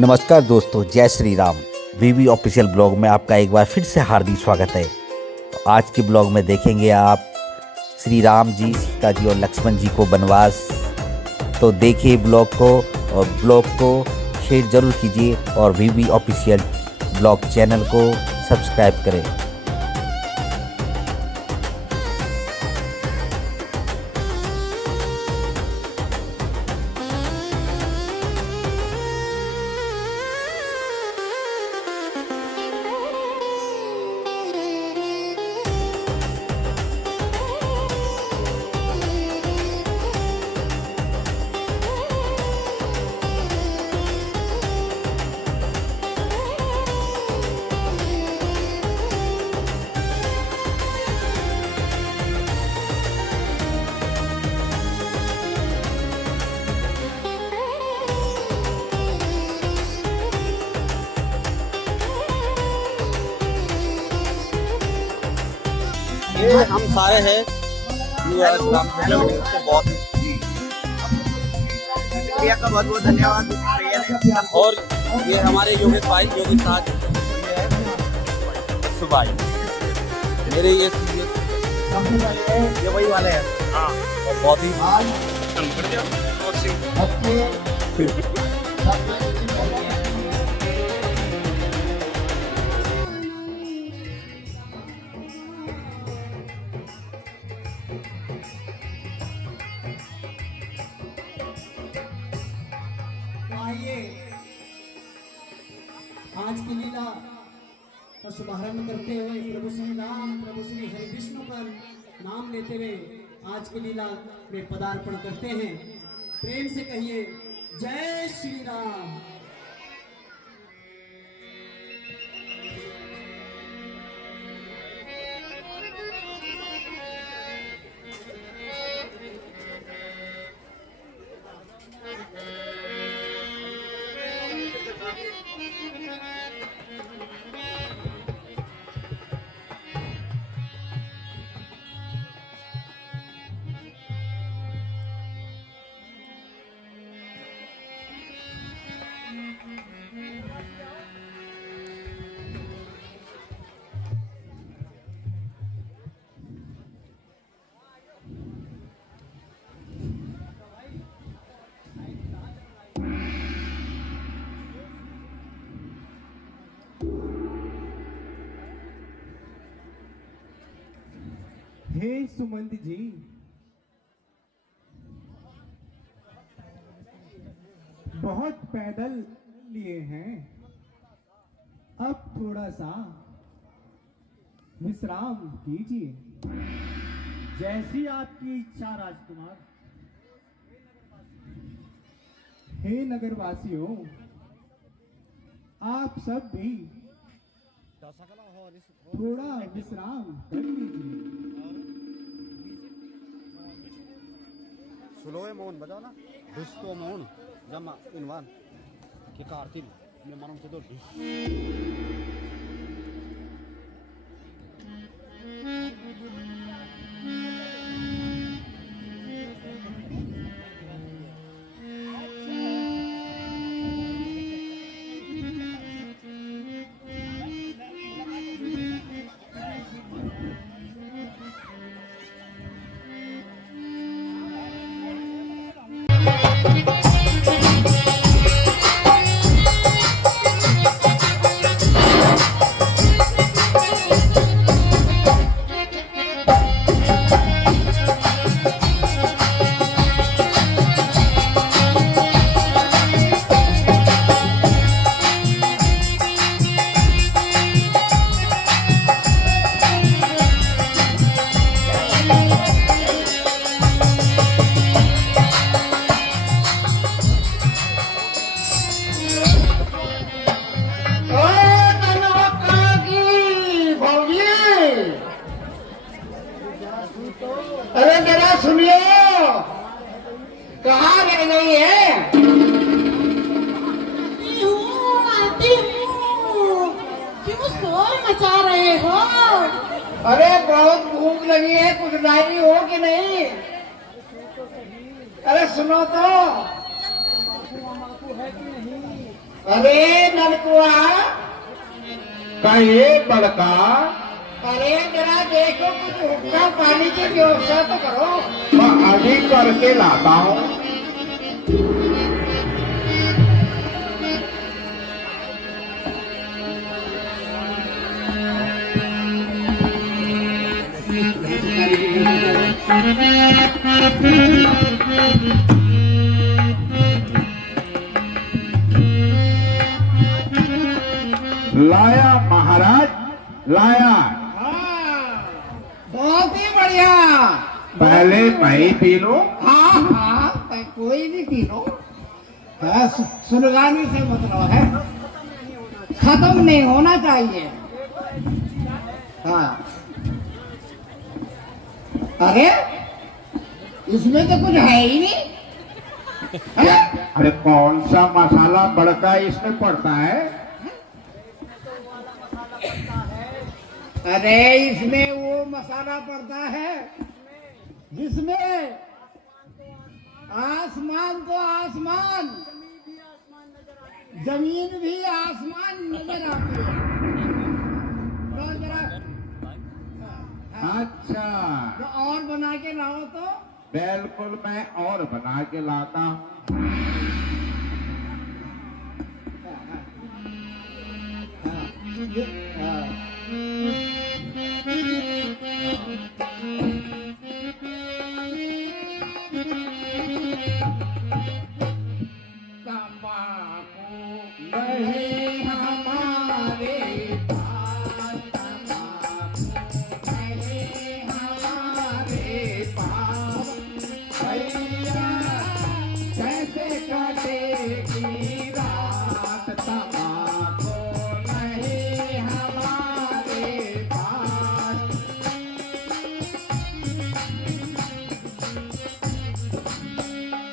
नमस्कार दोस्तों, जय श्री राम। वीवी ऑफिशियल ब्लॉग में आपका एक बार फिर से हार्दिक स्वागत है। तो आज के ब्लॉग में देखेंगे आप श्री राम जी, सीता जी और लक्ष्मण जी को वनवास। तो देखिए ब्लॉग को, और ब्लॉग को शेयर ज़रूर कीजिए और वीवी ऑफिशियल ब्लॉग चैनल को सब्सक्राइब करें। ये हम सारे हैं बहुत शुक्रिया का बहुत बहुत धन्यवाद। और ये हमारे योगेश भाई, योगेश साहब, सुभाई मेरे ये वही वाले हैं। हाँ, और बहुत ही आइए आज की लीला का शुभारंभ करते हुए प्रभु श्री राम, प्रभु श्री हरि विष्णु का नाम लेते हुए आज की लीला में पदार्पण करते हैं। प्रेम से कहिए जय श्री राम। हे सुमंत जी, बहुत पैदल लिए हैं, अब थोड़ा सा विश्राम कीजिए। जैसी आपकी इच्छा राजकुमार। हे नगरवासियों, आप सब भी थोड़ा विश्राम कर लीजिए। सुलो मोहन बजाओ ना, दुस्तो मोहन जमा इनवान के कार्तिक ये मानो से तो अरे जरा सुनिए, कहाँ रह गई है? आती हूँ। क्यों शोर मचा रहे हो? अरे बहुत भूख लगी है, कुछ नारी हो कि नहीं? अरे सुनो तो। अरे नलकुआ, कहिए बड़का। अरे जरा देखो कुछ हुक्का पानी की व्यवस्था तो करो। मैं अभी करके लाता हूँ। लाया महाराज, लाया। हाँ, बहुत ही बढ़िया। पहले मैं ही पी लूं। हाँ हाँ, कोई भी पी लो। हाँ, सुनगाने से मतलब है, खत्म नहीं होना चाहिए। हाँ, अरे इसमें तो कुछ है ही नहीं। है? अरे कौन सा मसाला बड़का इसमें पड़ता है? अरे इसमें वो मसाला पड़ता है जिसमें आसमान तो आसमान, जमीन भी आसमान नजर आती है। तो जरा अच्छा, तो और बना के लाओ तो। बिल्कुल मैं और बना के लाता हूँ। तंबाकू नहीं हमारे पास, तंबाकू नहीं हमारे पास। भैया कैसे कटेगी रात, तंबाकू नहीं हमारे पास।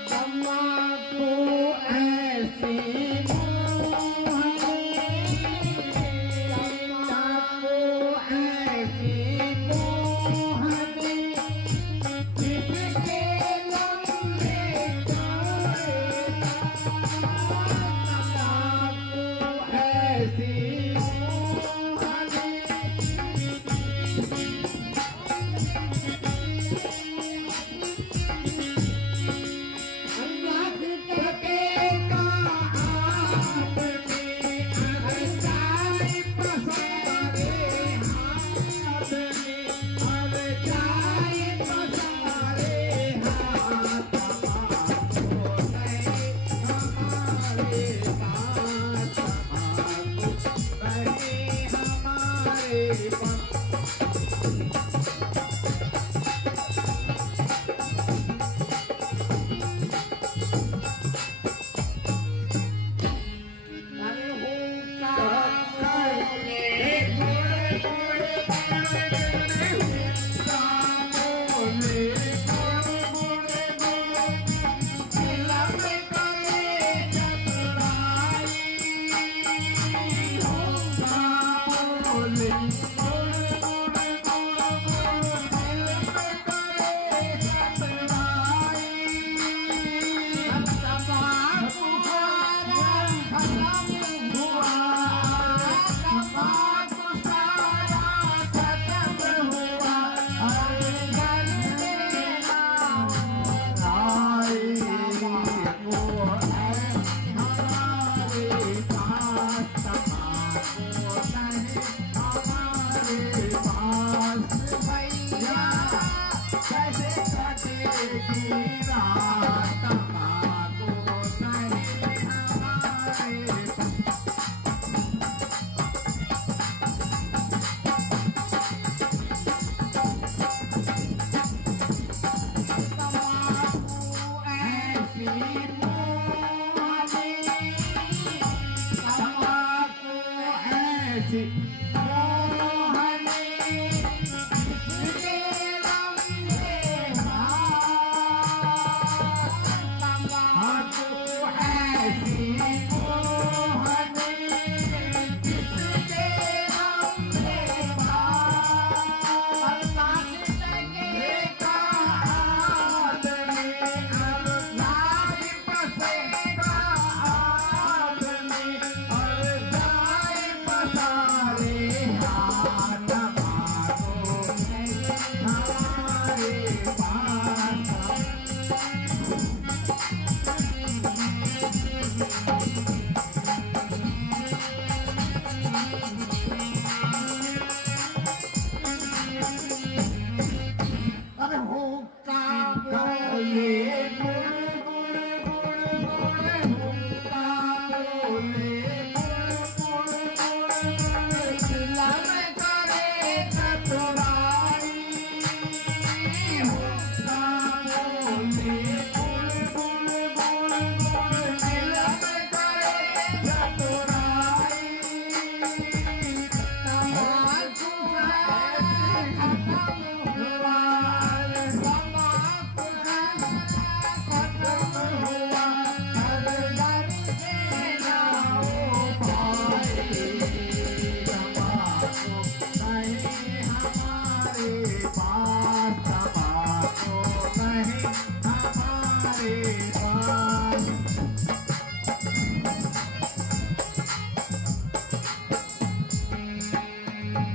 तंबाकू ऐसी मोहनी, तंबाकू ऐसी मोहनी, जिसके लम्बे चौड़े तंबाकू ऐसी मोहनी।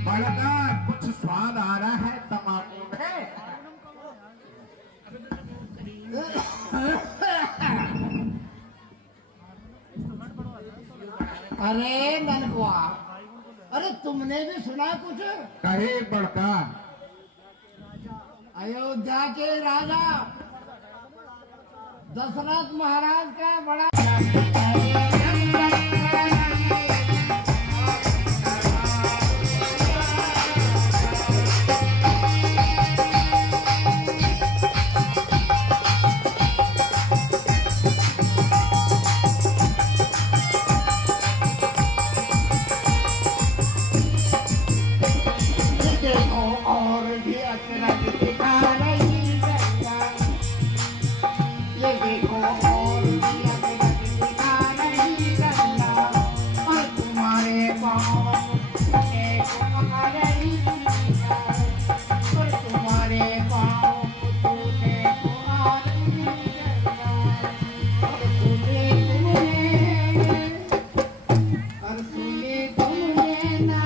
बड़का कुछ स्वाद आ रहा है तंबाकू में। अरे ननकुआ, अरे तुमने भी सुना कुछ? कहे बड़का। अयोध्या के राजा दशरथ महाराज का बड़ा और भी अचरज दिखा रही गंगा, ये देखो और भी अचरज दिखा रही गंगा, और तुम्हारे पाँव घुमा रही गंगा, और तुम्हारे पाँव घुमा रही गंगा, और तुमने ना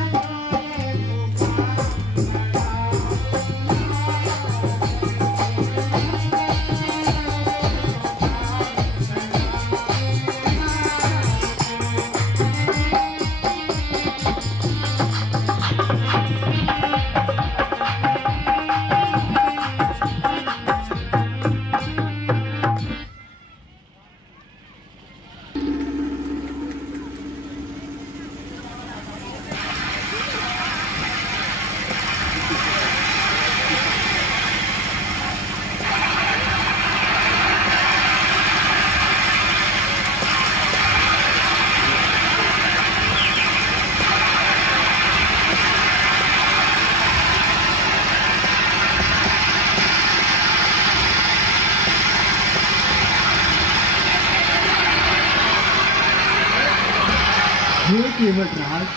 हे केवटराज,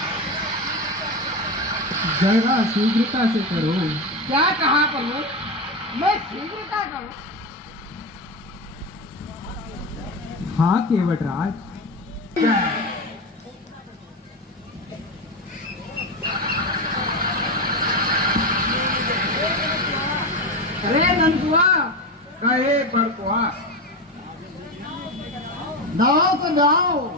जरा शीघ्रता से करो। क्या कहा करूं? मैं शीघ्रता करूं? हाँ केवटराज। अरे नंदुआ, कहे बड़कुआ। दाओ तो दाओ,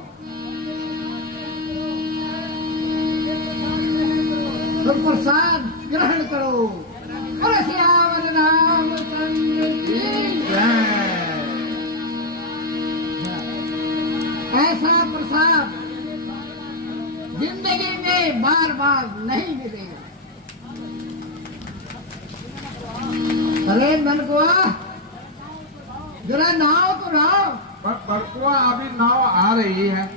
तो प्रसाद ग्रहण करो। अरे श्यावर रामचंद्र की ऐसा प्रसाद जिंदगी में बार बार नहीं मिलेगा। अरे ननकुआ, जरा नाव तो नाव। बड़कुआ अभी नाव आ रही है।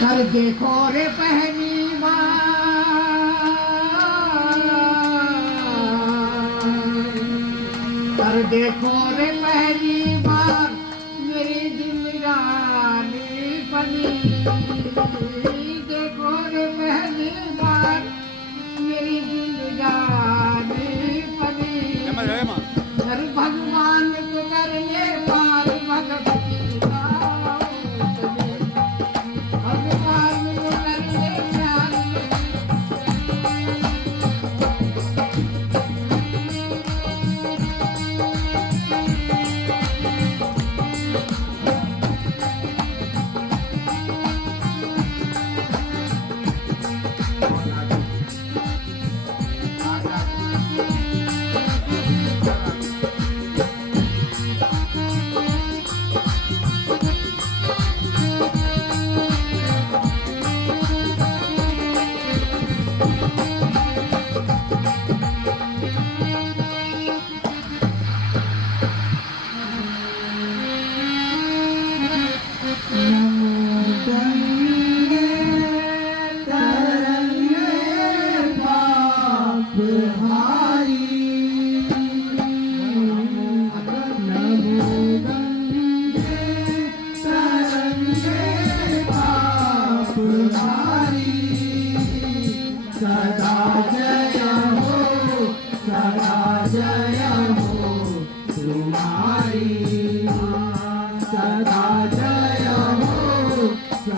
कर देखो रे पहली कर देखो रे पहली बार मेरी जिंदगानी बनी। देखो रे पहली बार मेरी जिंदगानी बनी। कर भगवान को कर ले पार भगवती भगवान को कर ले प्यार।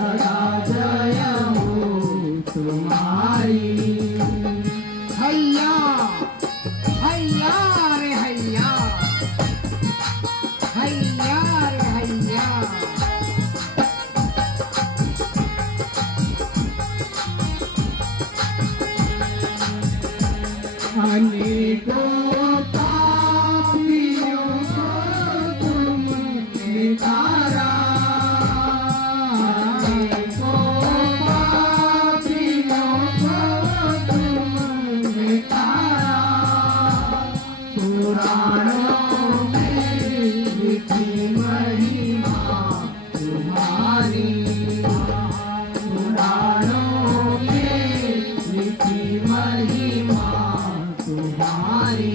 जय हो तुम्हारी। हैया हैया रे हैया, हैया रे हैया। अनेकों पापियों को तुमने तारा, अनेकों पापियों को तुमने तारा। पुराणों में लिखी महिमा तुम्हारी, पुराणों में लिखी महिमा तुम्हारी।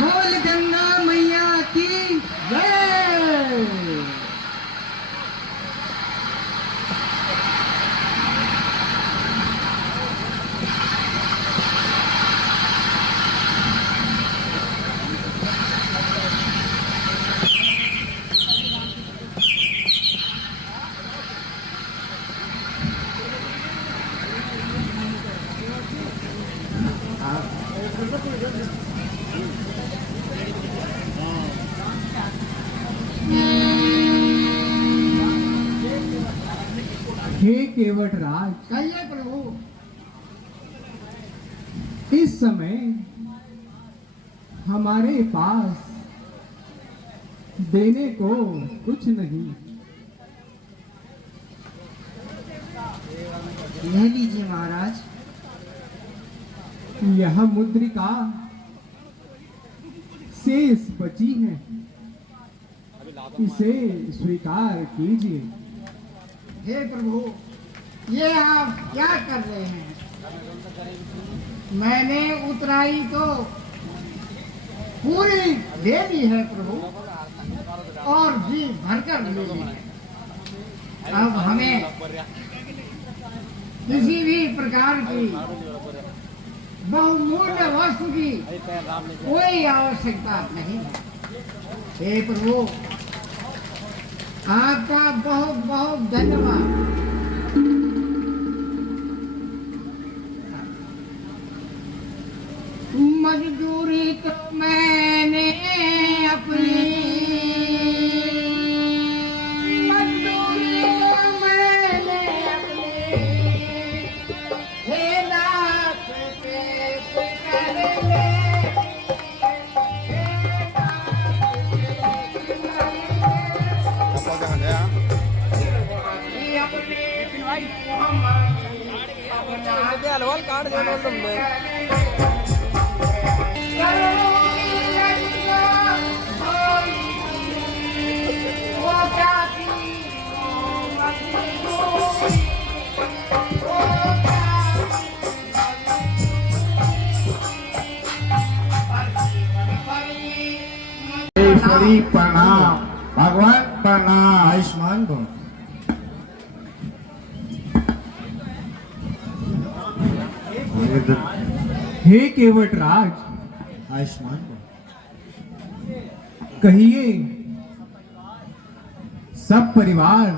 बोल गंगा मैया की जय। हे केवट राज, कहिए प्रभु। इस समय हमारे पास देने को कुछ नहीं। यह लीजिए महाराज। यह मुद्रिका शेष बची है, इसे स्वीकार कीजिए। हे प्रभु, ये आप क्या कर रहे हैं? मैंने उतराई तो पूरी ले ली है प्रभु, और जी भरकर ले ली है। अब हमें किसी भी प्रकार की बहुमूल्य वस्तु की कोई आवश्यकता नहीं है। हे प्रभु, आपका बहुत बहुत धन्यवाद। मजदूरी तो मैंने अपनी, मजदूरी तो मैंने अपनी, हे नाथ पेश कर ले। ईश्वरी प्रणाम, भगवान प्रणाम। आयुष्मान भव। हे केवट राज, आयुष्मान भव। कहिए सब परिवार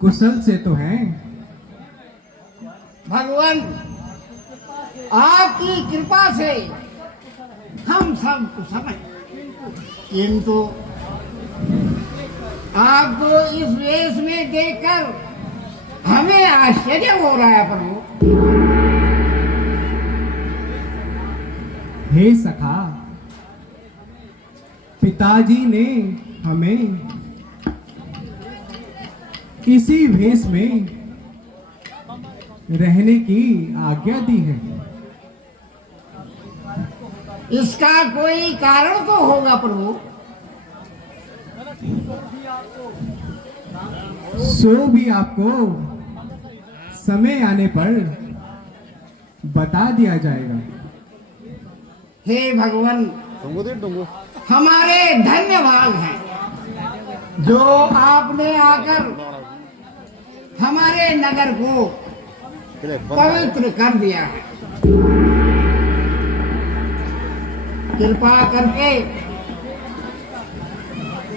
कुशल से तो हैं? भगवान आपकी कृपा से हम सब कुशल हैं, किंतु आपको इस वेश में देखकर हमें आश्चर्य हो रहा है प्रभु। हे सखा, पिताजी ने हमें इसी वेश में रहने की आज्ञा दी है। इसका कोई कारण तो होगा प्रभु। सो भी आपको समय आने पर बता दिया जाएगा। हे भगवान, डुंगू दे डुंगू हमारे धन्यवाद हैं जो आपने आकर हमारे नगर को चले पवित्र कर दिया है। कृपा करके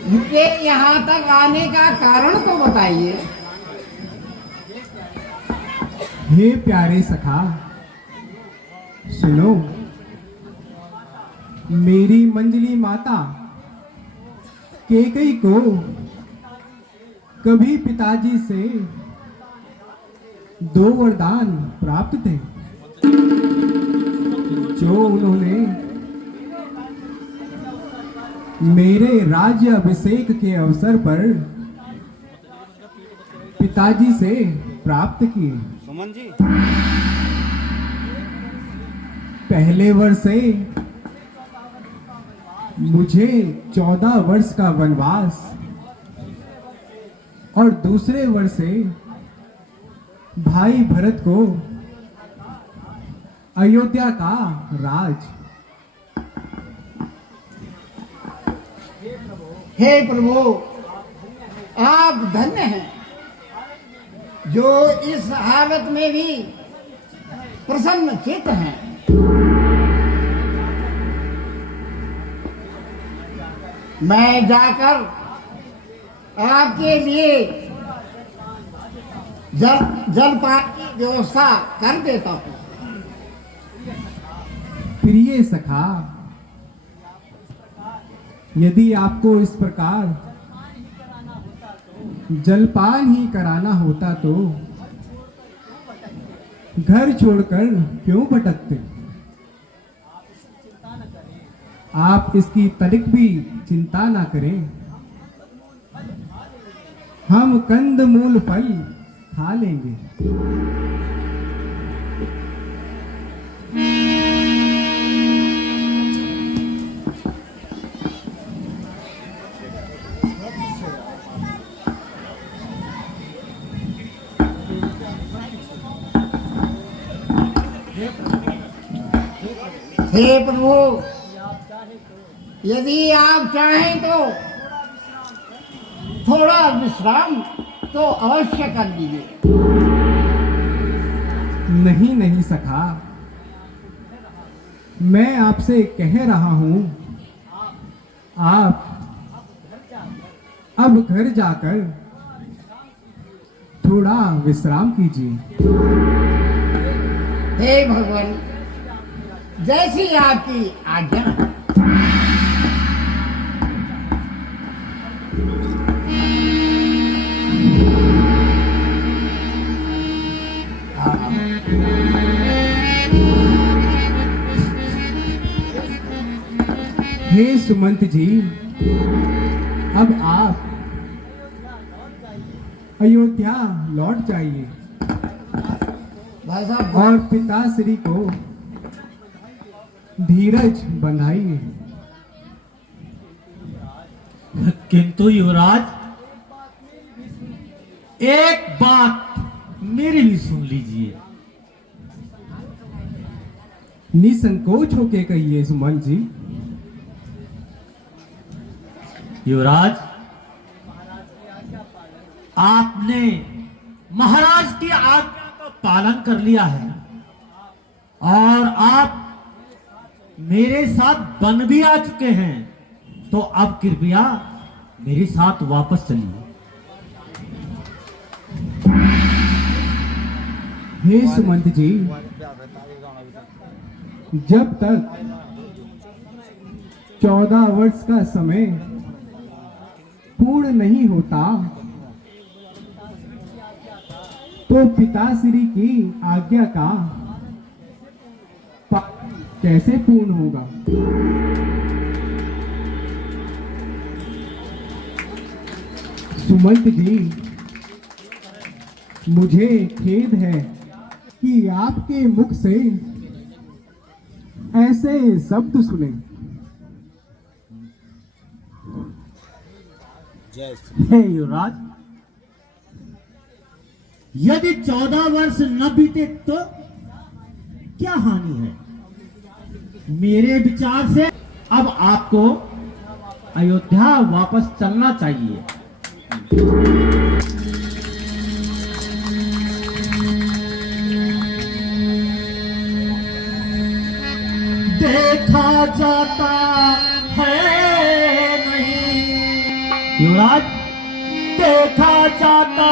मुझे यहाँ तक आने का कारण तो बताइए। हे प्यारे सखा, सुनो। मेरी मंजली माता कैकेयी को कभी पिताजी से 2 वरदान प्राप्त थे जो उन्होंने मेरे राज्य अभिषेक के अवसर पर पिताजी से प्राप्त किए। सुमन जी पहले वर्ष से मुझे 14 वर्ष का वनवास और दूसरे वर्ष से भाई भरत को अयोध्या का राज। हे प्रभु, आप धन्य हैं जो इस हालत में भी प्रसन्न चित्त हैं। मैं जाकर आपके लिए जलपान की व्यवस्था कर देता हूँ। प्रिय सखा, यदि आपको इस प्रकार जलपान ही कराना होता तो घर छोड़कर क्यों भटकते? आप इसकी तनिक भी चिंता ना करें। हम कंद मूल फल खा लेंगे। हे प्रभु, यदि आप चाहें तो थोड़ा विश्राम तो अवश्य कर लीजिए। नहीं नहीं सखा, मैं आपसे कह रहा हूं, आप अब घर जाकर थोड़ा विश्राम कीजिए। हे भगवान, जैसी आपकी आज्ञा। हे सुमंत जी, अब आप अयोध्या लौट जाइए भाई साहब, और पिताश्री को धीरज बंधाइए। किंतु युवराज, एक बात मेरी भी सुन लीजिए। निसंकोच होके कहिए सुमंत जी। युवराज, आपने महाराज की आज्ञा का पालन कर लिया है और आप मेरे साथ वन भी आ चुके हैं, तो अब कृपया मेरे साथ वापस चलिए। हे सुमंत जी, जब तक 14 वर्ष का समय पूर्ण नहीं होता तो पिताश्री की आज्ञा का पालन कैसे पूर्ण होगा? सुमंत जी, मुझे खेद है कि आपके मुख से ऐसे शब्द सुने। हे युवराज, यदि 14 वर्ष न बीते तो क्या हानि है? मेरे विचार से अब आपको अयोध्या वापस चलना चाहिए। देखा जाता है नहीं युवराज, देखा जाता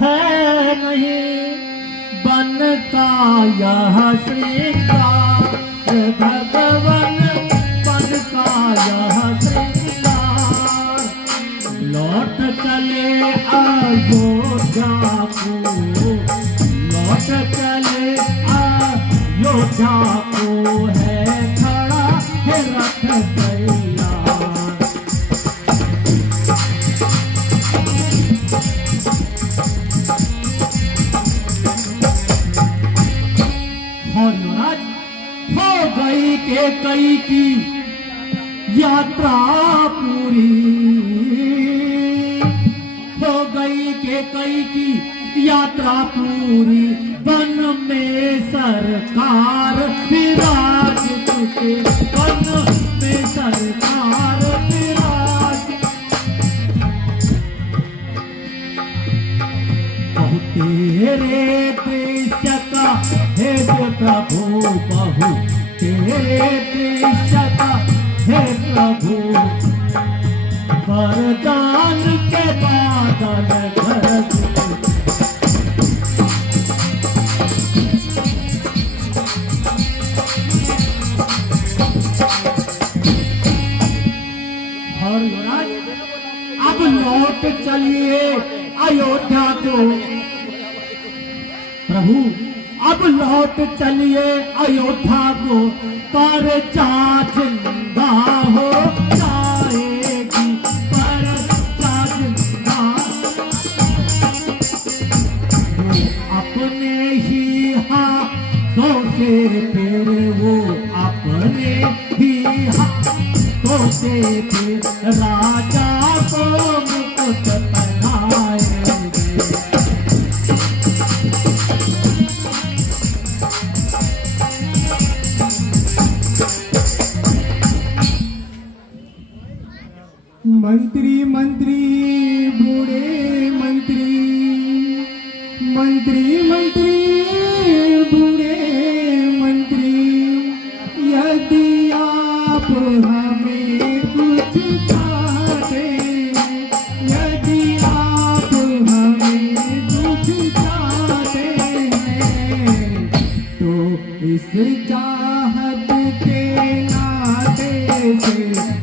है नहीं बन का यह श्रृंगार, भगवन बन का यह श्रृंगार। लौट चले अयोध्या को, लौट चले अयोध्या को, है खड़ा है रथ तैयार। और युवराज हो गई के कई की यात्रा पूरी, हो गई के कई की यात्रा पूरी, वन में सरकार विराज चुके, वन में सरकार विराज। बहु तेरे दृश्य का हे प्रभु, बहु तेरे दृश्य का हे प्रभु, वरदान के बादल गरज। और युवराज अब लौट चलिए अयोध्या को प्रभु, अब लौट चलिए अयोध्या को, पर जिंदा हो जाएगी, पर जिंदा। अपने ही हाथों से फिर वो अपने ही हाथों से फिर राजा को मुकुट पहनाएंगे। मंत्री मंत्री बूढ़े मंत्री, मंत्री मंत्री बूढ़े मंत्री, यदि आप हमें कुछ चाहते, यदि आप हमें कुछ चाहते हैं, तो इस चाहत के नाते से